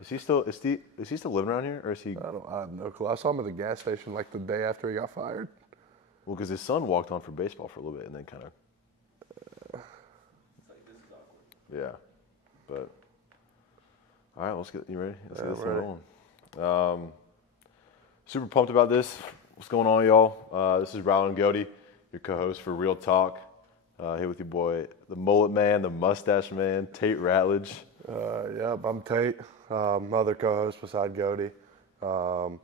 Is he still living around here, or is he? I have no clue. I saw him at the gas station like the day after he got fired. Well, because his son walked on for baseball for a little bit, and then kind of. It's like, this is awkward. Yeah, but. All right, let's get you ready. Let's get this ready. thing on. Super pumped about this. What's going on, y'all? This is Ryland and Goede, your co-host for Real Talk. Here with your boy, the mullet man, the mustache man, Tate Ratledge. Yep, I'm Tate, other co-host beside Goede. So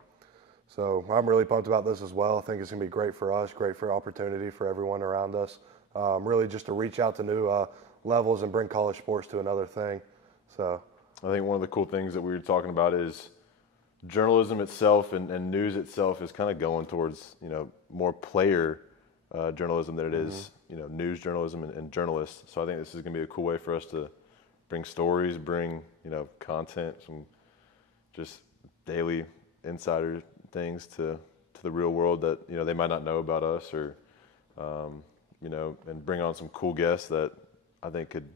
I'm really pumped about this as well. I think it's going to be great for us, great for opportunity for everyone around us. Really just to reach out to new levels and bring college sports to another thing. So I think one of the cool things that we were talking about is journalism itself and news itself is kind of going towards, more player journalism than it is, news journalism and journalists. So I think this is going to be a cool way for us to bring stories, bring, content, some just daily insider things to the real world that, they might not know about us or, and bring on some cool guests that I think could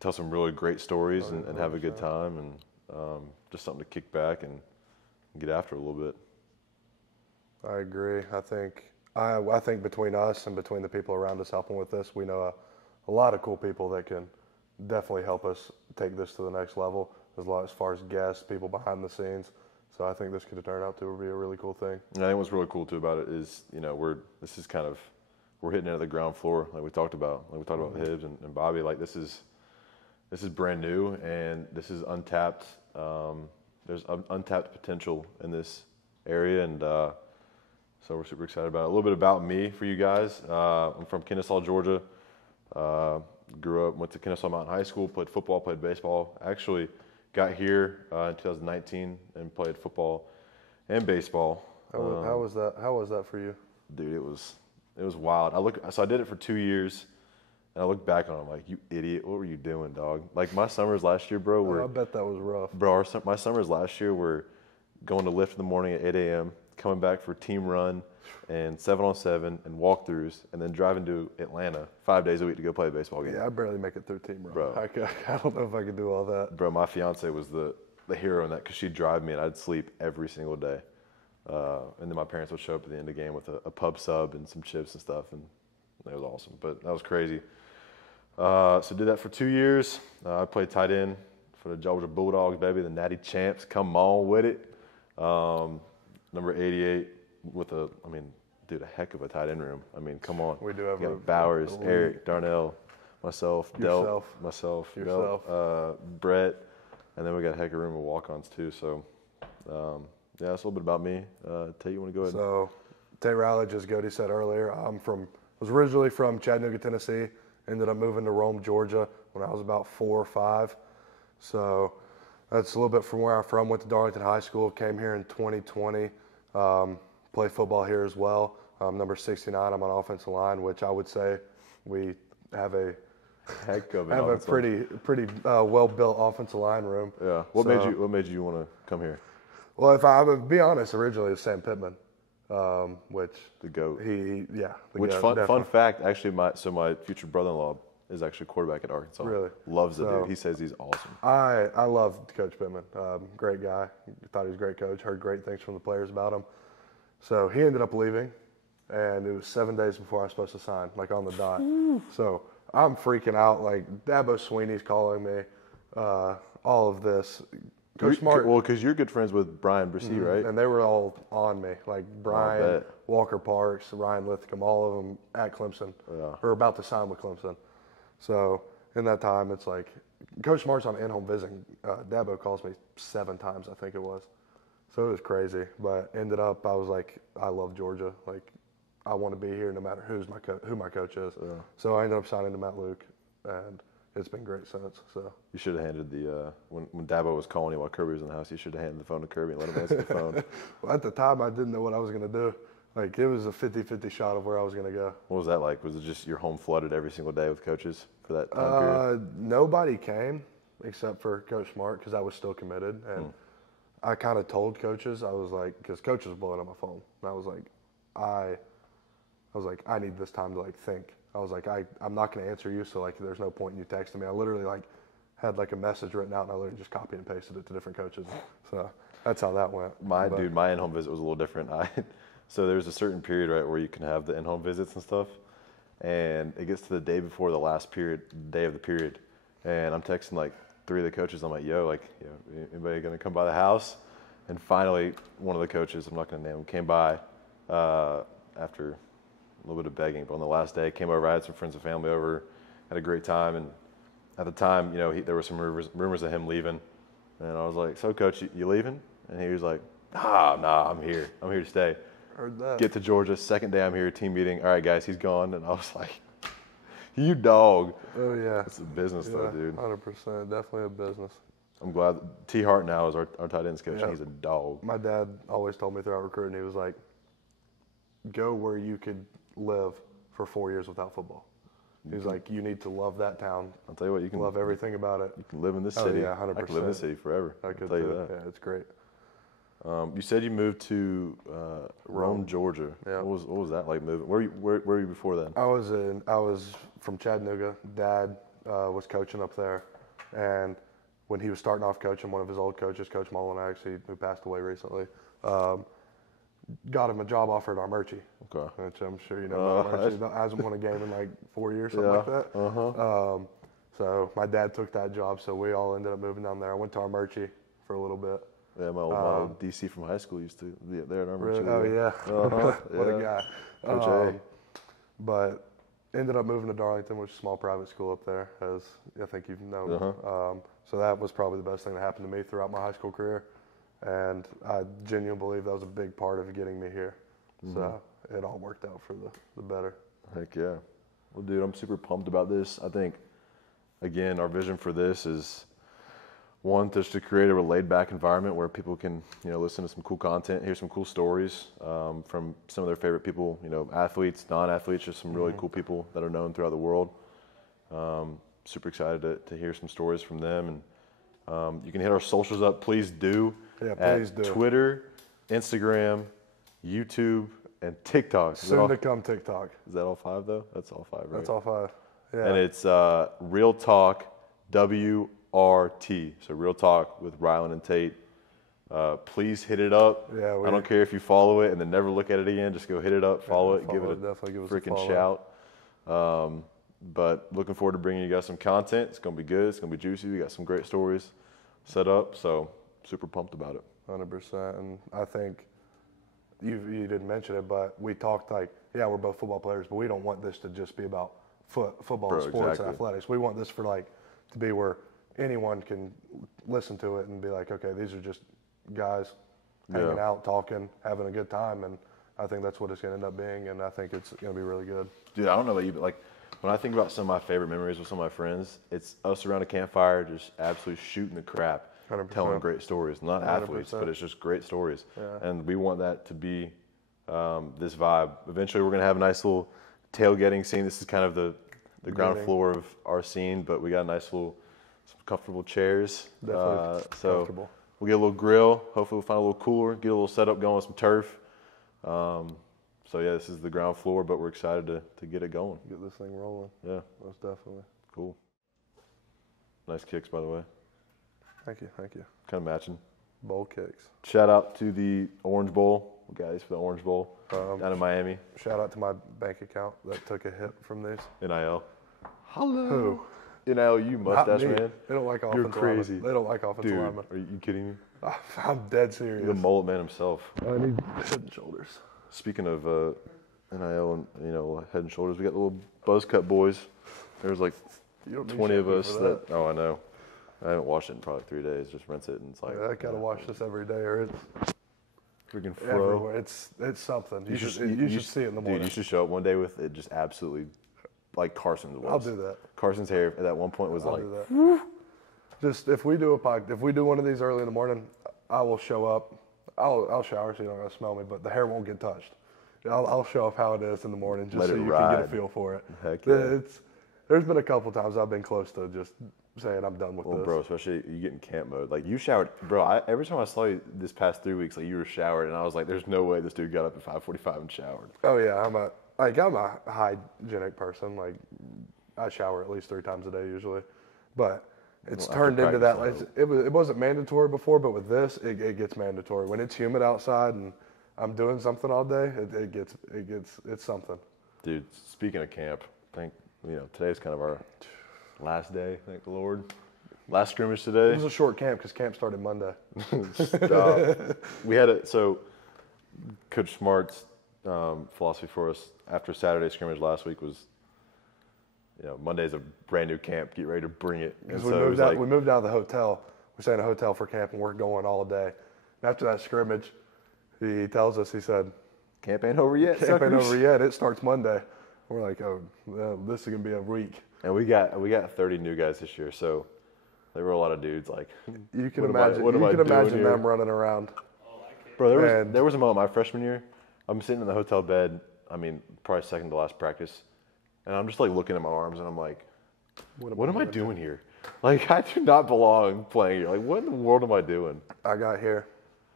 tell some really great stories and have a good time and just something to kick back and get after a little bit. I agree. I think between us and between the people around us helping with this, we know a lot of cool people that can definitely help us take this to the next level as far as guests, people behind the scenes. So I think this could turn out to be a really cool thing. And I think what's really cool too about it is, we're hitting it at the ground floor like we talked about. Like we talked about with Hibbs and Bobby. Like this is brand new and this is untapped. There's untapped potential in this area and so we're super excited about it. A little bit about me for you guys. I'm from Kennesaw, Georgia. Grew up, went to Kennesaw Mountain High School, played football, played baseball. Actually got here in 2019 and played football and baseball. How was that for you? Dude, it was wild. I did it for 2 years. And I look back on it, I'm like, you idiot, what were you doing, dog? Like, my summers last year, bro, were... I bet that was rough. Bro, my summers last year were going to lift in the morning at 8 a.m., coming back for team run and 7-on-7 and walkthroughs, and then driving to Atlanta 5 days a week to go play a baseball game. Yeah, I barely make it through team run. Bro. I don't know if I could do all that. Bro, my fiance was the hero in that because she'd drive me and I'd sleep every single day. And then my parents would show up at the end of the game with a pub sub and some chips and stuff, and it was awesome. But that was crazy. So did that for 2 years. I played tight end for the Georgia Bulldogs, baby, the Natty Champs. Come on with it. Number 88 with a heck of a tight end room. I mean, come on. We do have Bowers, Eric, Darnell, myself, Del, Brett, and then we got a heck of a room of walk-ons too. So, that's a little bit about me. Tate, you want to go ahead? So, Tate Ryland, as Goede said earlier, was originally from Chattanooga, Tennessee. Ended up moving to Rome, Georgia when I was about 4 or 5. So that's a little bit from where I'm from. Went to Darlington High School, came here in 2020, played football here as well. Number 69, I'm on offensive line, which I would say we have a pretty well-built offensive line room. Yeah. What made you want to come here? Well, if I would be honest, originally it was Sam Pittman. Which the GOAT. Fun fact, actually, my future brother-in-law is actually quarterback at Arkansas. Really? Loves the dude. He says he's awesome. I loved Coach Pittman. Great guy. Thought he was a great coach. Heard great things from the players about him. So he ended up leaving, and it was 7 days before I was supposed to sign, like on the dot. So I'm freaking out. Like Dabo Sweeney's calling me. All of this. Coach Smart. Well, because you're good friends with Brian Brissy, right? And they were all on me, like Brian, Walker Parks, Ryan Lithcomb, all of them at Clemson, or about to sign with Clemson. So in that time, it's like Coach Smart's on in-home visiting. Dabo calls me 7 times, I think it was. So it was crazy, but ended up I was like, I love Georgia. Like I want to be here no matter who my coach is. Yeah. So I ended up signing to Matt Luke, and it's been great since. So you should have handed when Dabo was calling you while Kirby was in the house, you should have handed the phone to Kirby and let him answer the phone. Well, at the time, I didn't know what I was going to do. Like, it was a 50-50 shot of where I was going to go. What was that like? Was it just your home flooded every single day with coaches for that time period? Nobody came except for Coach Smart because I was still committed. And I kind of told coaches, I was like, because coaches were blowing up my phone. And I was like, I need this time to, like, think. I was like, I'm not going to answer you, so, like, there's no point in you texting me. I literally, like, had like a message written out, and I literally just copied and pasted it to different coaches. So that's how that went. My in-home visit was a little different. So there's a certain period, right, where you can have the in-home visits and stuff, and it gets to the day before the last day of the period, and I'm texting like 3 of the coaches. I'm like, yo, anybody gonna come by the house? And finally, one of the coaches, I'm not gonna name him, came by after a little bit of begging, but on the last day, came over. I had some friends and family over, had a great time, and at the time, there were some rumors of him leaving, and I was like, so coach, you leaving? And he was like, nah, I'm here to stay. Heard that. Get to Georgia, second day I'm here, team meeting. All right, guys, he's gone. And I was like, you dog. Oh, yeah. It's a business, though, dude. 100%. Definitely a business. I'm glad. T. Hart now is our tight ends coach, and he's a dog. My dad always told me throughout recruiting, he was like, go where you could live for 4 years without football. He's like, you need to love that town. I'll tell you what, you can love everything about it. You can live in this city. Yeah, 100%. I could live in this city forever. I could I'll tell you that. Yeah, it's great. You said you moved to Rome, Georgia. Yeah. What was that like moving? Where were you before then? I was from Chattanooga. Dad was coaching up there, and when he was starting off coaching, one of his old coaches, Coach Mullen, who passed away recently, got him a job offer at Armurchie, which I'm sure you know about Armurchie. Hasn't won a game in like 4 years, something like that. So my dad took that job, so we all ended up moving down there. I went to Armurchie for a little bit. Yeah, my old DC from high school used to be there at Armurchie. Really? Oh, yeah. What a guy. Coach A. But ended up moving to Darlington, which is a small private school up there, as I think you've known. So that was probably the best thing that happened to me throughout my high school career. And I genuinely believe that was a big part of getting me here. So it all worked out for the better. Heck yeah. Well, dude, I'm super pumped about this. I think, again, our vision for this is, one, just to create a laid-back environment where people can, listen to some cool content, hear some cool stories from some of their favorite people, athletes, non-athletes, just some really cool people that are known throughout the world. Super excited to hear some stories from them. And you can hit our socials up. Please do. Yeah, please do. Twitter, Instagram, YouTube, and TikTok. Soon to come TikTok. Is that all 5, though? That's all 5, right? That's all 5. Yeah. And it's Real Talk WRT. So Real Talk with Ryland and Tate. Please hit it up. Yeah, I don't care if you follow it and then never look at it again. Just go hit it up, follow it, give it a freaking shout. But looking forward to bringing you guys some content. It's going to be good. It's going to be juicy. We got some great stories set up. So super pumped about it. 100%. And I think you didn't mention it, but we talked we're both football players, but we don't want this to just be about football and sports and athletics. We want this to be where anyone can listen to it and be like, okay, these are just guys hanging out, talking, having a good time. And I think that's what it's going to end up being. And I think it's going to be really good. Dude, I don't know about you, but when I think about some of my favorite memories with some of my friends, it's us around a campfire just absolutely shooting the crap, 100%. telling great stories. Not 100%. athletes, but it's just great stories. Yeah. And we want that to be this vibe. Eventually, we're going to have a nice little tailgating scene. This is kind of the ground floor of our scene, but we got a nice some comfortable chairs. Definitely comfortable. We'll get a little grill. Hopefully, we'll find a little cooler, get a little setup going with some turf. So yeah, this is the ground floor, but we're excited to get it going. Get this thing rolling. Yeah. Most definitely. Cool. Nice kicks, by the way. Thank you. Kind of matching. Bowl kicks. Shout out to the Orange Bowl. We got these for the Orange Bowl down in Miami. Shout out to my bank account that took a hit from these. NIL. Hello. Who? NIL, you mustache man. They don't like offensive You're crazy. linemen. They don't like offensive Dude, linemen. are you kidding me? I'm dead serious. You're the mullet man himself. I need head and shoulders. Speaking of NIL and head and shoulders, we got the little buzz cut boys. There's like 20 of us that. Oh, I know. I haven't washed it in probably 3 days. Just rinse it, and it's like. I gotta wash this every day, or it's freaking fro. everywhere. It's something. You should see it in the morning. Dude, you should show up one day with it just absolutely like Carson's was. I'll do that. Carson's hair at that one point was I'll do that. Just if we do one of these early in the morning, I will show up. I'll shower so you're not gonna smell me, but the hair won't get touched. I'll show up how it is in the morning just so you can get a feel for it. Heck yeah. There's been a couple times I've been close to just saying I'm done with this. Bro, especially you get in camp mode. Like you showered, bro. Every time I saw you this past 3 weeks, like you were showered, and I was like, "There's no way this dude got up at 5:45 and showered." Oh yeah, I'm a hygienic person. Like I shower at least 3 times a day usually, but It's turned into that. It wasn't mandatory before, but with this, it gets mandatory. When it's humid outside and I'm doing something all day, it's something. Dude, speaking of camp, I think today's kind of our last day. Thank the Lord. Last scrimmage today. It was a short camp because camp started Monday. Stop. We had it. So, Coach Smart's philosophy for us after Saturday scrimmage last week was, Monday's a brand new camp. Get ready to bring it. Because we moved out of the hotel. We're staying in a hotel for camp, and we're going all day. And after that scrimmage, he tells us, he said, "Camp ain't over yet. Camp ain't over yet. It starts Monday." We're like, "Oh, well, this is gonna be a week." And we got 30 new guys this year, so there were a lot of dudes like. You can imagine them running around. Bro, there was a moment my freshman year. I'm sitting in the hotel bed. I mean, probably second to last practice, and I'm just like looking at my arms, and I'm like, "What am I doing here? Like, I do not belong playing here. Like, what in the world am I doing?" I got here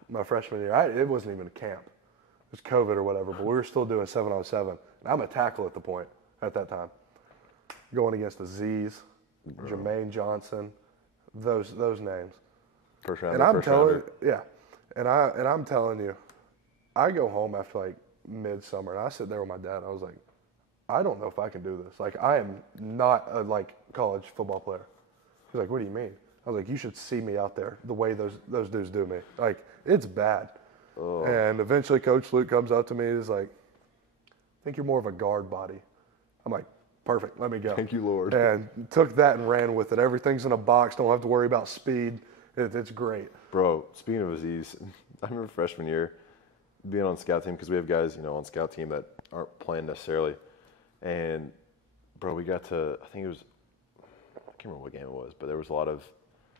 my freshman year. It wasn't even a camp. It was COVID or whatever, but we were still doing 7-on-7. And I'm a tackle at that time. Going against the Z's, Jermaine Johnson, those names. First round. And I'm telling I'm telling you, I go home after like midsummer and I sit there with my dad. I was like, I don't know if I can do this. Like, I am not a college football player. He's like, "What do you mean?" I was like, "You should see me out there the way those dudes do me. Like, it's bad." Oh. And eventually Coach Luke comes up to me and is like, "I think you're more of a guard body." I'm like, "Perfect, let me go." Thank you, Lord. And took that and ran with it. Everything's in a box. Don't have to worry about speed. It's great. Bro, speaking of Aziz, I remember freshman year being on scout team because we have guys, on scout team that aren't playing necessarily. And, bro, we got to, I think it was, I can't remember what game it was, but there was a lot of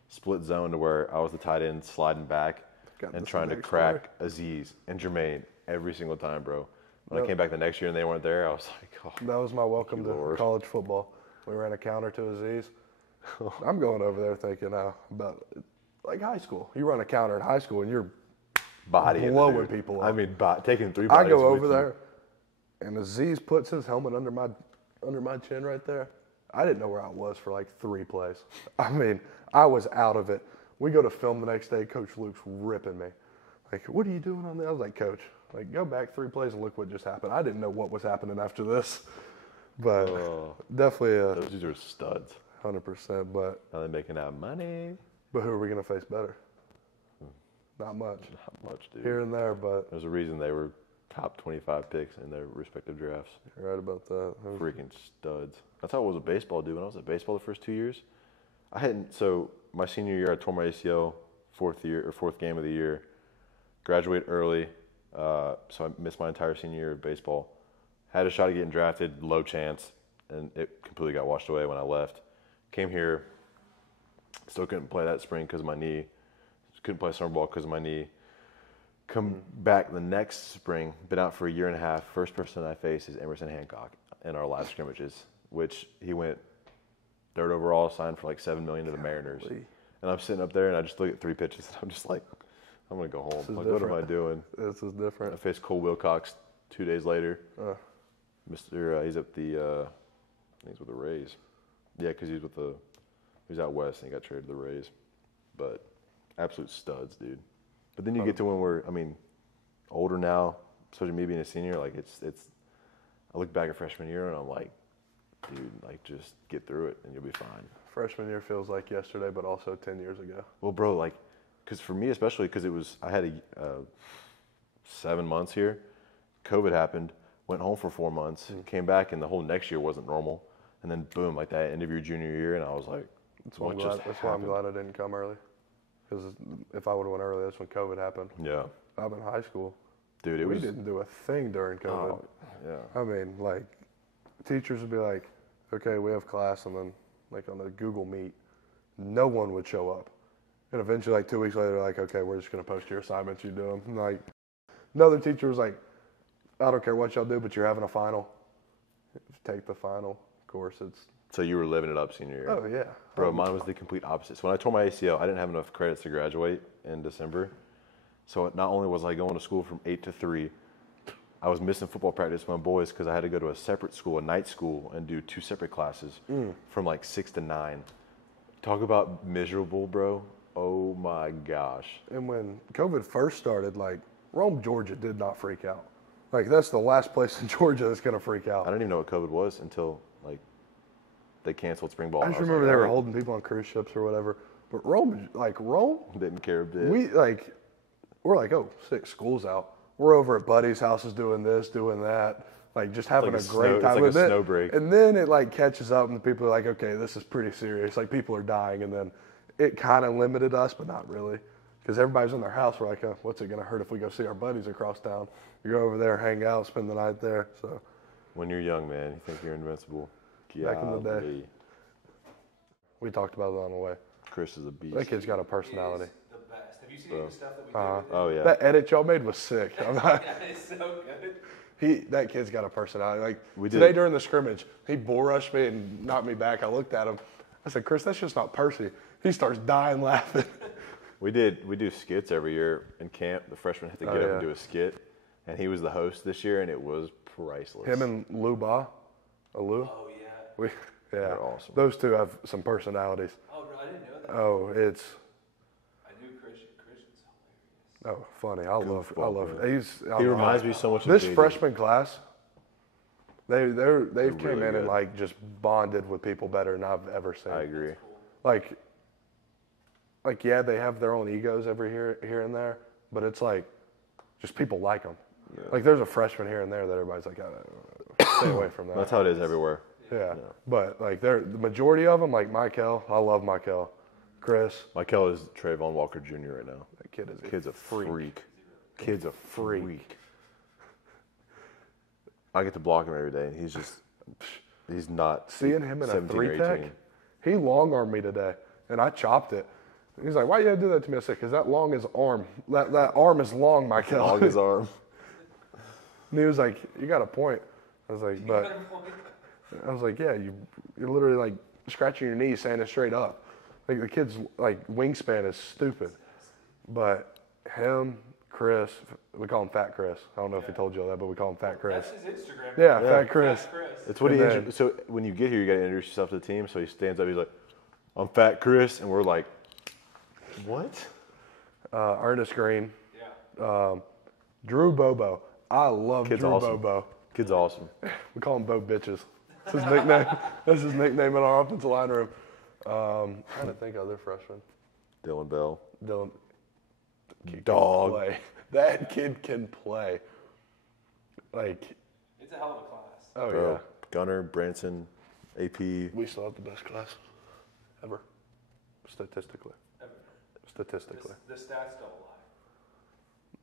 split zone to where I was the tight end sliding back and trying to crack Aziz and Jermaine every single time, bro. When I came back the next year and they weren't there, I was like, "Oh." That was my welcome to college football. We ran a counter to Aziz. I'm going over there thinking about like high school. You run a counter in high school and you're blowing people up. I mean, taking 3 bodies. I go over there and Aziz puts his helmet under my chin right there. I didn't know where I was for like 3 plays. I mean, I was out of it. We go to film the next day. Coach Luke's ripping me. Like, "What are you doing on there?" I was like, "Coach, go back 3 plays and look what just happened." I didn't know what was happening after this. But definitely those dudes are studs. 100%. But now they're making out money. But who are we going to face better? Not much. Not much, dude. Here and there, but there's a reason they were top 25 picks in their respective drafts. You're right about that. Freaking studs. That's how it was with baseball, dude. When I was at baseball the first 2 years, so my senior year, I tore my ACL fourth game of the year. Graduate early, so I missed my entire senior year of baseball. Had a shot at getting drafted, low chance, and it completely got washed away when I left. Came here, still couldn't play that spring because of my knee. Couldn't play summer ball because of my knee. Come back the next spring, been out for a year and a half. First person I faced is Emerson Hancock in our last scrimmages, which he went 3rd overall, signed for like $7 million to the Mariners. And I'm sitting up there and I just look at 3 pitches and I'm just like, I'm going to go home. Like, what am I doing? This is different. I faced Cole Wilcox 2 days later. He's at he's with the Rays. Yeah, because he's out west and he got traded to the Rays. But absolute studs, dude. But then you get to when we're, older now, especially me being a senior, like it's. I look back at freshman year and I'm like, dude, like just get through it and you'll be fine. Freshman year feels like yesterday, but also 10 years ago. Well, bro, like, because for me especially, because I had 7 months here. COVID happened, went home for 4 months, came back, and the whole next year wasn't normal. And then boom, like that end of your junior year, and I was like, that's why I'm glad I didn't come early. Because if I would have went early, that's when COVID happened. Yeah. I'm in high school. Dude, we didn't do a thing during COVID. Oh, yeah. I mean, like, teachers would be like, okay, we have class, and then, like, on the Google Meet, no one would show up. And eventually, like, 2 weeks later, they're like, okay, we're just going to post your assignments, you do them. And, like, another teacher was like, I don't care what y'all do, but you're having a final. Take the final. Of course, it's... So you were living it up senior year. Oh, yeah. Bro, mine was the complete opposite. So when I tore my ACL, I didn't have enough credits to graduate in December. So not only was I going to school from 8 to 3, I was missing football practice with my boys because I had to go to a separate school, a night school, and do 2 separate classes from like 6 to 9. Talk about miserable, bro. Oh my gosh. And when COVID first started, like Rome, Georgia did not freak out. Like that's the last place in Georgia that's gonna freak out. I didn't even know what COVID was until like they canceled spring ball. I just remember they were holding people on cruise ships or whatever. But Rome didn't care a bit. We're like, oh, sick, school's out. We're over at buddies' houses doing this, doing that, like just having a great time with it. It's like a snow break. And then it like catches up, and the people are like, okay, this is pretty serious. Like people are dying, and then it kind of limited us, but not really, because everybody's in their house. We're like, oh, what's it gonna hurt if we go see our buddies across town? You go over there, hang out, spend the night there. So when you're young, man, you think you're invincible. Back in the day, we talked about it on the way. Chris is a beast. That kid's got a personality. The best. Have you seen the stuff that we did with Oh yeah. That edit y'all made was sick. It's so good. That kid's got a personality. Like did. Today during the scrimmage, he bull rushed me and knocked me back. I looked at him. I said, Chris, that's just not Percy. He starts dying laughing. We do skits every year in camp. The freshmen have to get up and do a skit, and he was the host this year, and it was priceless. Him and Lou Ba. Lou? Oh yeah. They're awesome. Those two have some personalities. Oh, I didn't know that. Oh, it's. I knew Christian's hilarious. Oh, funny. I love. He reminds me so much of this JD. freshman class. They've came really in good. and like just bonded with people better than I've ever seen. I agree. Like yeah, they have their own egos here and there, but it's like just people like them. Yeah. Like there's a freshman here and there that everybody's like, stay away from that. That's how it is everywhere. Yeah. But like the majority of them, like Michael, I love Michael, Chris. Michael is Trayvon Walker Jr. right now. That kid is Kid's a freak. Kid's a freak. I get to block him every day, and he's not. Seeing him in a 17 or 3-tech, 18. he long armed me today, and I chopped it. He's like, why you gotta do that to me? I said, because that long is arm. That arm is long, Michael. Long his arm. And he was like, you got a point. I was like, but I was like, yeah, you're literally like scratching your knee saying it straight up. Like the kid's like wingspan is stupid. But him, Chris, we call him Fat Chris. I don't know if he told you all that, but we call him Fat Chris. That's his Instagram. Yeah, Fat Chris. It's what so when you get here, you got to introduce yourself to the team. So he stands up, he's like, I'm Fat Chris. And we're like, what? Ernest Green. Yeah. Drew Bobo. I love Kid's Drew awesome. Bobo. Kid's awesome. We call him Bo Bitches. That's his nickname. That's his nickname in our offensive line room. Trying to think of other freshmen. Dylan Bell. Dylan. Dog. Play. That kid can play. Like. It's a hell of a class. Oh, Bro, yeah. Gunner, Branson, AP. We still have the best class ever. Statistically. Statistically. The stats don't lie.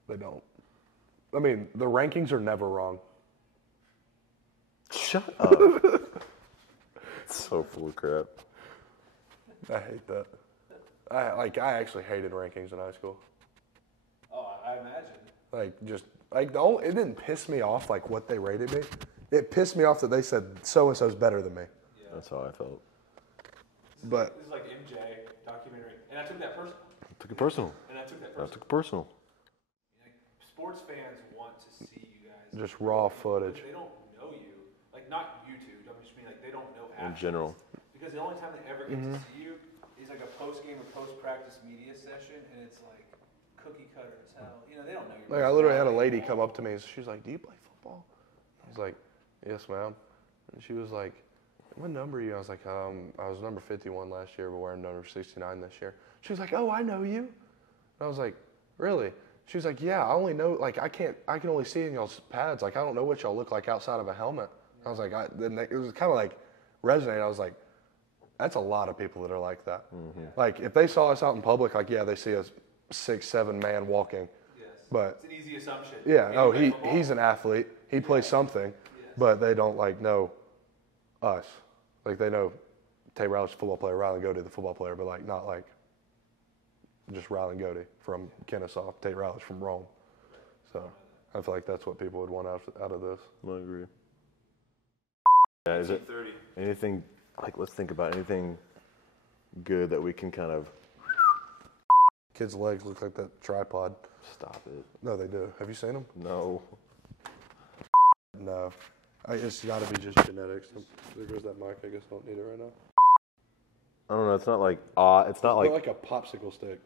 They don't. I mean, the rankings are never wrong. Shut up. It's so full of crap. I hate that. I actually hated rankings in high school. Oh, I imagine. It didn't piss me off like what they rated me. It pissed me off that they said so and so's better than me. Yeah. That's how I felt. But this is like MJ documentary, and I took that personal. Took it personal. And I took that I personal. took it personal. Like, sports fans want to see you guys. just raw footage. They don't know you. Like, not YouTube. I just mean, like, they don't know In athletes. general. Because the only time they ever get to see you is, like, a post-game or post-practice media session, and it's, like, cookie cutter as hell. You know, they don't know you. Like I literally had a lady come up to me and she was like, "Do you play football?" I was like, "Yes, ma'am." And she was like, "What number are you?" I was like, I was number 51 last year, but wearing number 69 this year." She was like, "Oh, I know you." And I was like, "Really?" She was like, "Yeah, I only know, like, I can only see in y'all's pads. Like, I don't know what y'all look like outside of a helmet." I was like, then it was kind of like resonated. I was like, that's a lot of people that are like that. Mm-hmm. Like, if they saw us out in public, like, yeah, they see us 6-7 man walking. Yes. But it's an easy assumption. yeah, oh, he's an athlete. He plays something, but they don't like know us. Like they know Tate Ryland's a football player, Ryland Goede the football player, but like not like just Ryland Goede from Kennesaw, Tate Ryland's from Rome. So I feel like that's what people would want out of this. I agree. Yeah, is it anything like? Let's think about anything good that we can kind of. Kids' legs look like that tripod. Stop it. No, they do. Have you seen them? No. No. It's got to be just genetics. There goes that mic. I guess I don't need it right now. I don't know. It's not like it's not Like like a popsicle stick.